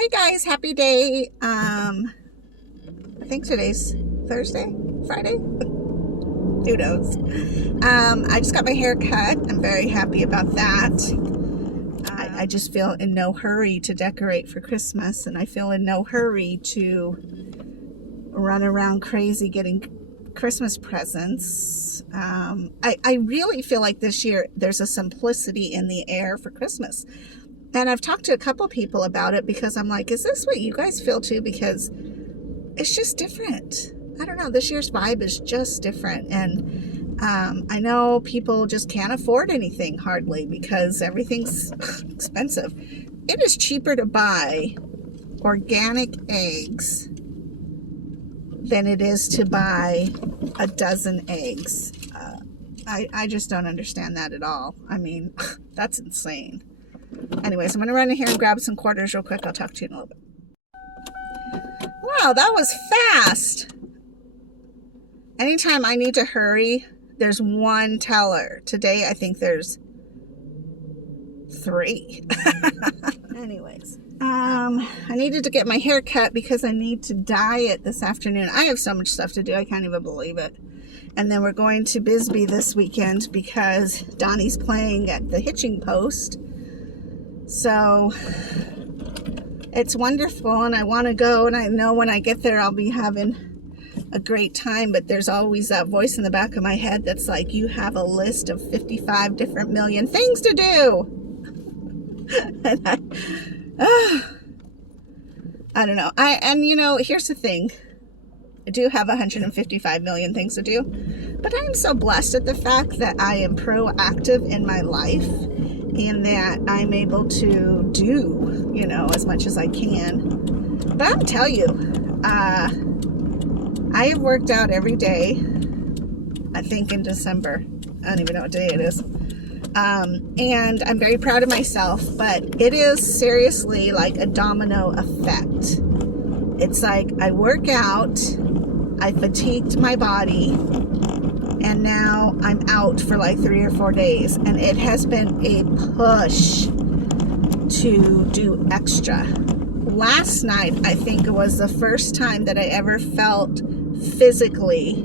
Hey guys, happy day. I think today's Thursday, Friday. Who knows? I just got my hair cut. I'm very happy about that. I just feel in no hurry to decorate for Christmas, and I feel in no hurry to run around crazy getting Christmas presents. I really feel like this year there's a simplicity in the air for Christmas. And I've talked to a couple people about it because I'm like, is this what you guys feel too? Because it's just different. I don't know. This year's vibe is just different. And I know people just can't afford anything hardly because everything's expensive. It is cheaper to buy organic eggs than it is to buy a dozen eggs. I just don't understand that at all. I mean, that's insane. Anyways, I'm going to run in here and grab some quarters real quick. I'll talk to you in a little bit. Wow, that was fast. Anytime I need to hurry, there's one teller. Today, I think there's 3. Anyways, I needed to get my hair cut because I need to dye it this afternoon. I have so much stuff to do. I can't even believe it. And then we're going to Bisbee this weekend because Donnie's playing at the hitching post. So it's wonderful and I want to go, and I know when I get there I'll be having a great time, but there's always that voice in the back of my head that's like, you have a list of 55 different million things to do. And I don't know. And you know, here's the thing. I do have 155 million things to do, but I am so blessed at the fact that I am proactive in my life and that I'm able to do, you know, as much as I can. But I'll tell you, I have worked out every day, I think in December. I don't even know what day it is. And I'm very proud of myself, but it is seriously like a domino effect. It's like I work out, I fatigued my body, and now I'm out for like 3 or 4 days, and it has been a push to do extra. Last night, I think it was the first time that I ever felt physically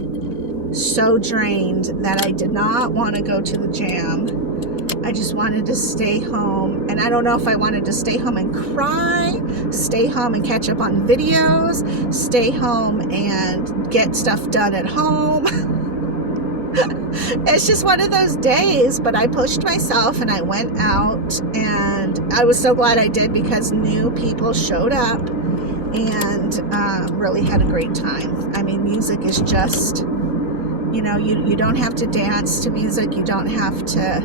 so drained that I did not want to go to the gym. I just wanted to stay home, and I don't know if I wanted to stay home and cry, stay home and catch up on videos, stay home and get stuff done at home. It's just one of those days, but I pushed myself and I went out, and I was so glad I did because new people showed up and really had a great time. I mean, music is just, you know, you don't have to dance to music, you don't have to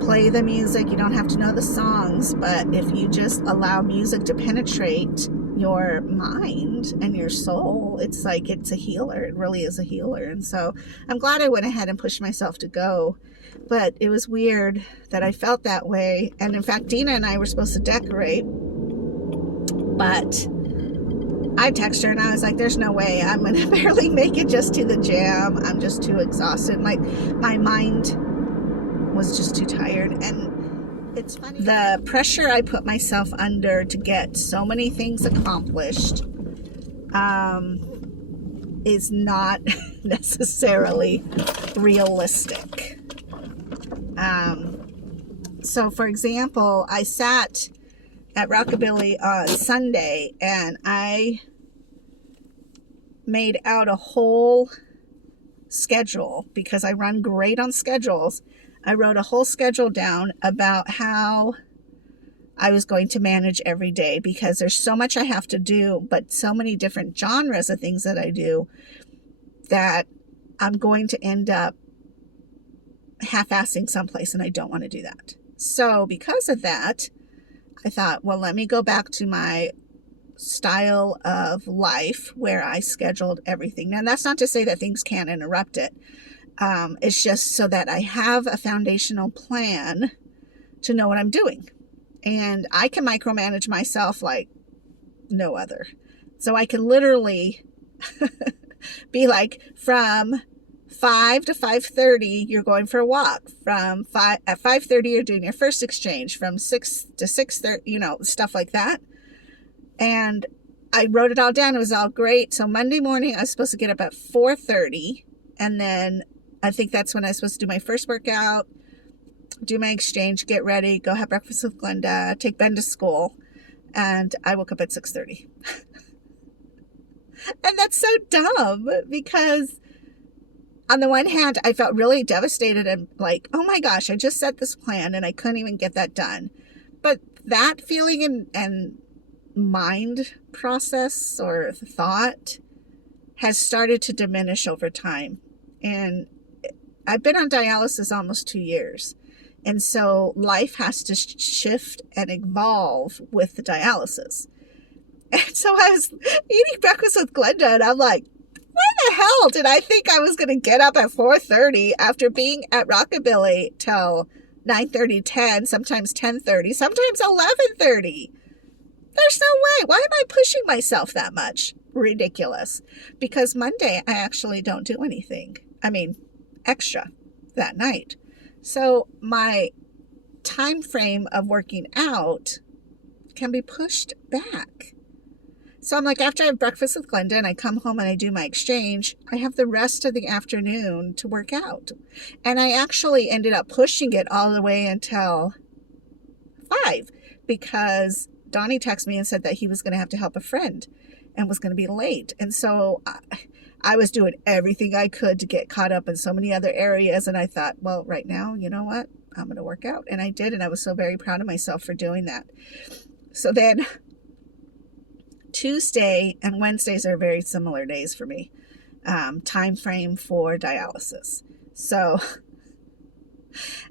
play the music, you don't have to know the songs, but if you just allow music to penetrate your mind and your soul, it's like it's a healer. It really is a healer. And so I'm glad I went ahead and pushed myself to go, but it was weird that I felt that way. And in fact, Dina and I were supposed to decorate, but I texted her and I was like, there's no way I'm gonna barely make it just to the gym. I'm just too exhausted. Like my mind was just too tired. And it's funny, the pressure I put myself under to get so many things accomplished is not necessarily realistic. So for example, I sat at Rockabilly on Sunday and I made out a whole schedule because I run great on schedules. I wrote a whole schedule down about how I was going to manage every day because there's so much I have to do, but so many different genres of things that I do that I'm going to end up half-assing someplace, and I don't want to do that. So because of that, I thought, well, let me go back to my style of life where I scheduled everything. Now, that's not to say that things can't interrupt it. It's just so that I have a foundational plan to know what I'm doing. And I can micromanage myself like no other. So I can literally be like, from 5 to 5:30, you're going for a walk. At 5:30, you're doing your first exchange. From 6 to 6:30, you know, stuff like that. And I wrote it all down. It was all great. So Monday morning, I was supposed to get up at 4:30. And then I think that's when I was supposed to do my first workout, do my exchange, get ready, go have breakfast with Glenda, take Ben to school. And I woke up at 6:30. And that's so dumb because on the one hand, I felt really devastated and like, oh my gosh, I just set this plan and I couldn't even get that done. But that feeling and mind process or thought has started to diminish over time. And I've been on dialysis almost 2 years. And so life has to shift and evolve with the dialysis. And so I was eating breakfast with Glenda and I'm like, why the hell did I think I was going to get up at 4:30 after being at Rockabilly till 9:30, 10, sometimes 10:30, sometimes 11:30? There's no way. Why am I pushing myself that much? Ridiculous. Because Monday, I actually don't do anything. I mean, extra that night. So my time frame of working out can be pushed back. So I'm like, after I have breakfast with Glenda and I come home and I do my exchange, I have the rest of the afternoon to work out. And I actually ended up pushing it all the way until 5 because Donnie texted me and said that he was going to have to help a friend and was going to be late. And so I was doing everything I could to get caught up in so many other areas. And I thought, well, right now, you know what? I'm going to work out. And I did. And I was so very proud of myself for doing that. So then Tuesday and Wednesdays are very similar days for me. Time frame for dialysis. So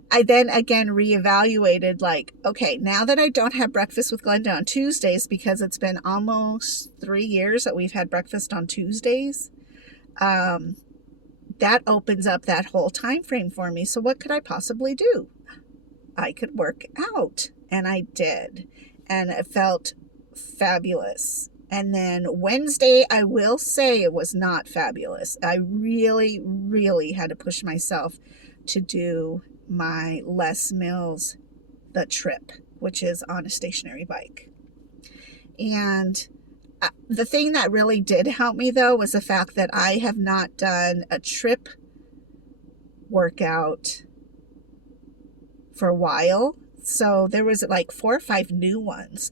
I then again reevaluated like, okay, now that I don't have breakfast with Glenda on Tuesdays because it's been almost 3 years that we've had breakfast on Tuesdays, that opens up that whole time frame for me. So what could I possibly do? I could work out, and I did, and it felt fabulous. And then Wednesday, I will say it was not fabulous. I really, really had to push myself to do my Les Mills, the trip, which is on a stationary bike. And the thing that really did help me, though, was the fact that I have not done a trip workout for a while. So there was like 4 or 5 new ones,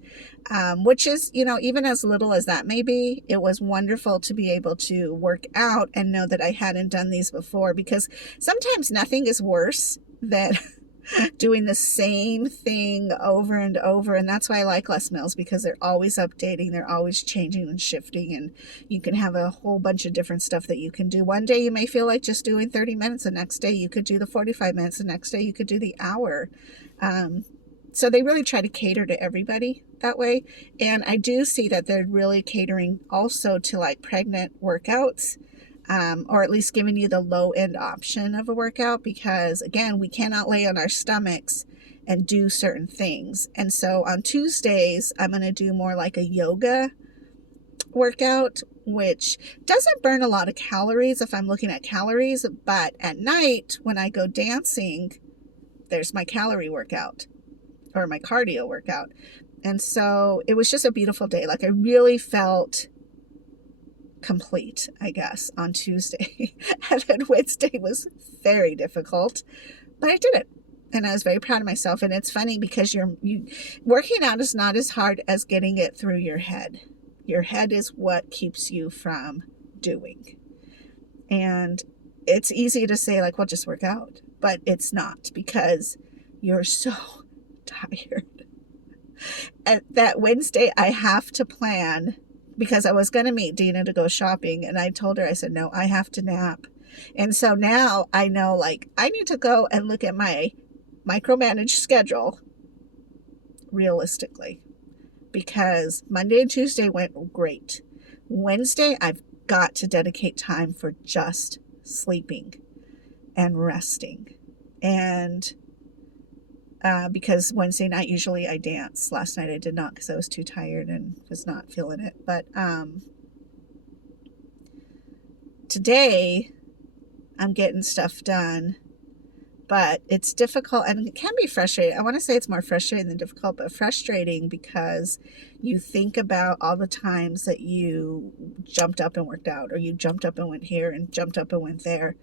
which is, you know, even as little as that may be, it was wonderful to be able to work out and know that I hadn't done these before, because sometimes nothing is worse than doing the same thing over and over. And that's why I like Les Mills, because they're always updating, they're always changing and shifting, and you can have a whole bunch of different stuff that you can do. One day you may feel like just doing 30 minutes, the next day you could do the 45 minutes, the next day you could do the hour. So they really try to cater to everybody that way. And I do see that they're really catering also to like pregnant workouts, or at least giving you the low end option of a workout, because again, we cannot lay on our stomachs and do certain things. And so on Tuesdays, I'm going to do more like a yoga workout, which doesn't burn a lot of calories if I'm looking at calories, but at night when I go dancing, there's my calorie workout or my cardio workout. And so it was just a beautiful day. Like I really felt complete, I guess, on Tuesday. And then Wednesday was very difficult, but I did it. And I was very proud of myself. And it's funny because you working out is not as hard as getting it through your head. Your head is what keeps you from doing. And it's easy to say like, well, just work out, but it's not, because you're so tired. And that Wednesday I have to plan, because I was going to meet Dina to go shopping, and I told her, I said, no, I have to nap. And so now I know, like, I need to go and look at my micromanaged schedule realistically, because Monday and Tuesday went great. Wednesday, I've got to dedicate time for just sleeping and resting. And because Wednesday night, usually I dance. Last night I did not, because I was too tired and was not feeling it. But today I'm getting stuff done but it's difficult and it can be frustrating. I want to say it's more frustrating than difficult, but frustrating because you think about all the times that you jumped up and worked out, or you jumped up and went here and jumped up and went there.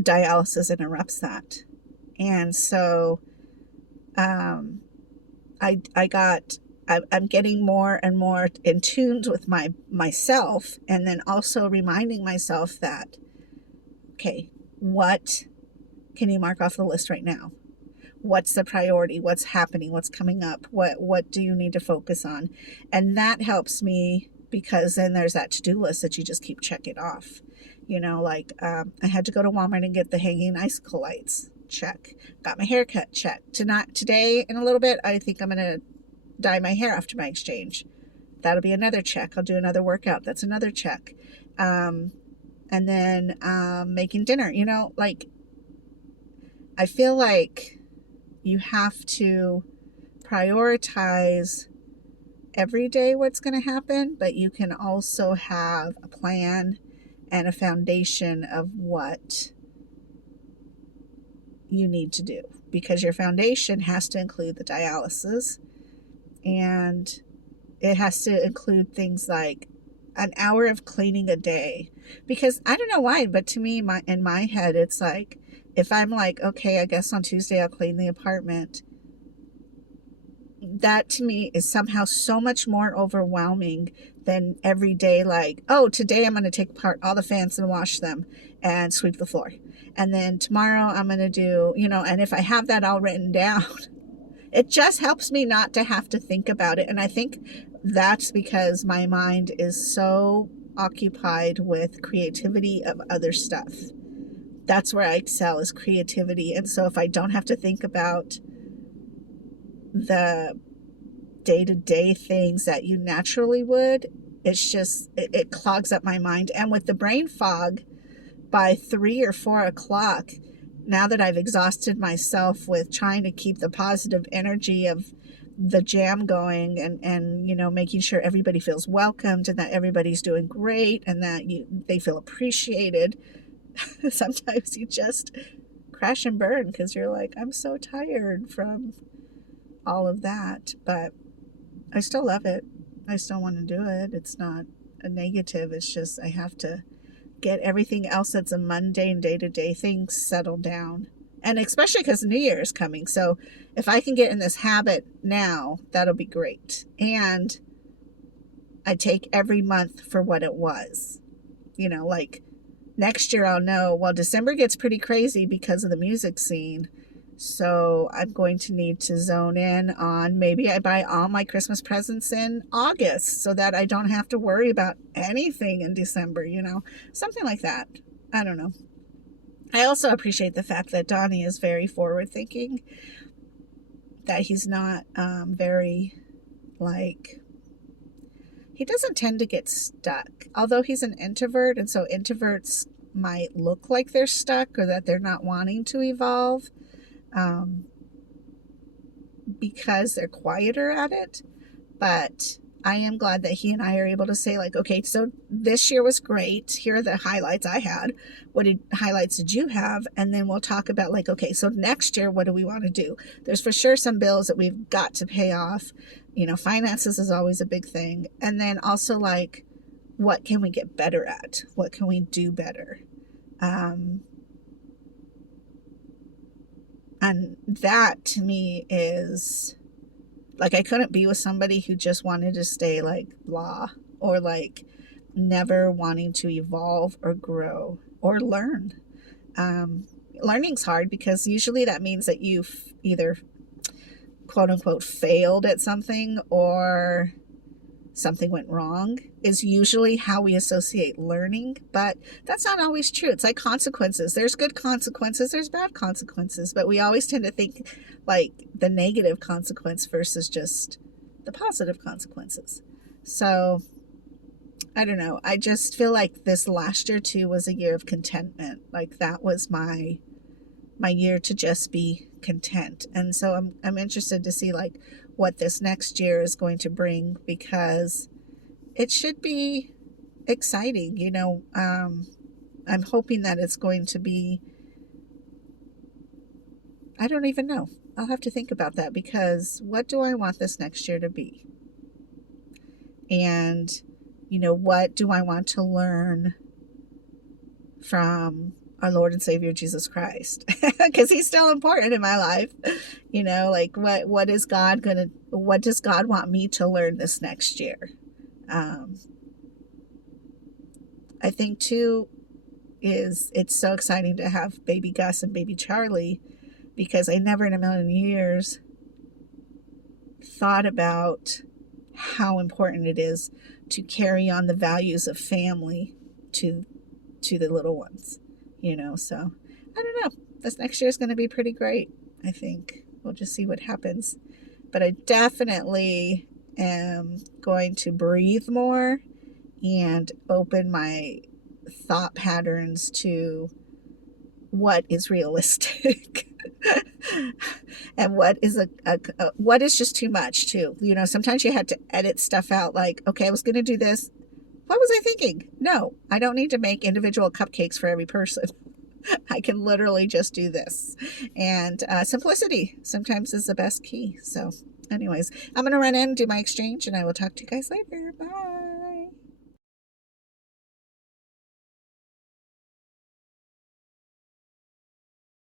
Dialysis interrupts that. And so I'm getting more and more in tune with myself, and then also reminding myself that, okay, what can you mark off the list right now? What's the priority? What's happening? What's coming up? What do you need to focus on? And that helps me, because then there's that to-do list that you just keep checking off. You know, like I had to go to Walmart and get the hanging icicle lights. Check. Got my hair cut. Check. Today, in a little bit, I think I'm going to dye my hair after my exchange. That'll be another check. I'll do another workout. That's another check. And then making dinner. You know, like, I feel like you have to prioritize every day what's going to happen, but you can also have a plan and a foundation of what you need to do, because your foundation has to include the dialysis, and it has to include things like an hour of cleaning a day. Because I don't know why, but to me, in my head, it's like, if I'm like, okay, I guess on Tuesday I'll clean the apartment, that to me is somehow so much more overwhelming than every day, like, oh, today I'm going to take apart all the fans and wash them and sweep the floor. And then tomorrow I'm going to do, you know, and if I have that all written down, it just helps me not to have to think about it. And I think that's because my mind is so occupied with creativity of other stuff. That's where I excel, is creativity. And so if I don't have to think about the day-to-day things that you naturally would, it's just, it clogs up my mind. And with the brain fog, by 3 or 4 o'clock, now that I've exhausted myself with trying to keep the positive energy of the jam going, and you know, making sure everybody feels welcomed and that everybody's doing great and that they feel appreciated, sometimes you just crash and burn because you're like, I'm so tired from all of that. But I still love it. I still want to do it. It's not a negative. It's just I have to get everything else that's a mundane day-to-day thing settled down. And especially because New Year is coming. So if I can get in this habit now, that'll be great. And I take every month for what it was. You know, like next year I'll know, well, December gets pretty crazy because of the music scene. So I'm going to need to zone in on, maybe I buy all my Christmas presents in August so that I don't have to worry about anything in December, you know, something like that. I don't know. I also appreciate the fact that Donnie is very forward thinking, that he's not very, like, he doesn't tend to get stuck, although he's an introvert. And so introverts might look like they're stuck or that they're not wanting to evolve. Because they're quieter at it. But I am glad that he and I are able to say, like, okay, so this year was great. Here are the highlights I had. What highlights did you have? And then we'll talk about, like, okay, so next year, what do we want to do? There's for sure some bills that we've got to pay off. You know, finances is always a big thing. And then also, like, what can we get better at? What can we do better? And that to me is, like, I couldn't be with somebody who just wanted to stay like blah, or like never wanting to evolve or grow or learn. Learning's hard because usually that means that you've either quote unquote failed at something or something went wrong, is usually how we associate learning. But that's not always true. It's like consequences. There's good consequences, there's bad consequences, but we always tend to think like the negative consequence versus just the positive consequences. So I don't know. I just feel like this last year too was a year of contentment. Like that was my year to just be content. And so I'm interested to see like what this next year is going to bring, because it should be exciting. You know, I'm hoping that it's going to be, I don't even know. I'll have to think about that, because what do I want this next year to be? And, what do I want to learn from our Lord and Savior Jesus Christ? Because he's still important in my life. Like what does God want me to learn this next year? I think too it's so exciting to have baby Gus and baby Charlie, because I never in a million years thought about how important it is to carry on the values of family to the little ones, so I don't know. This next year is going to be pretty great. I think we'll just see what happens, but I definitely am going to breathe more and open my thought patterns to what is realistic and what is what is just too much too. Sometimes you had to edit stuff out, like, okay, I was going to do this. What was I thinking? No, I don't need to make individual cupcakes for every person. I can literally just do this. And simplicity sometimes is the best key. So anyways, I'm going to run in and do my exchange, and I will talk to you guys later. Bye.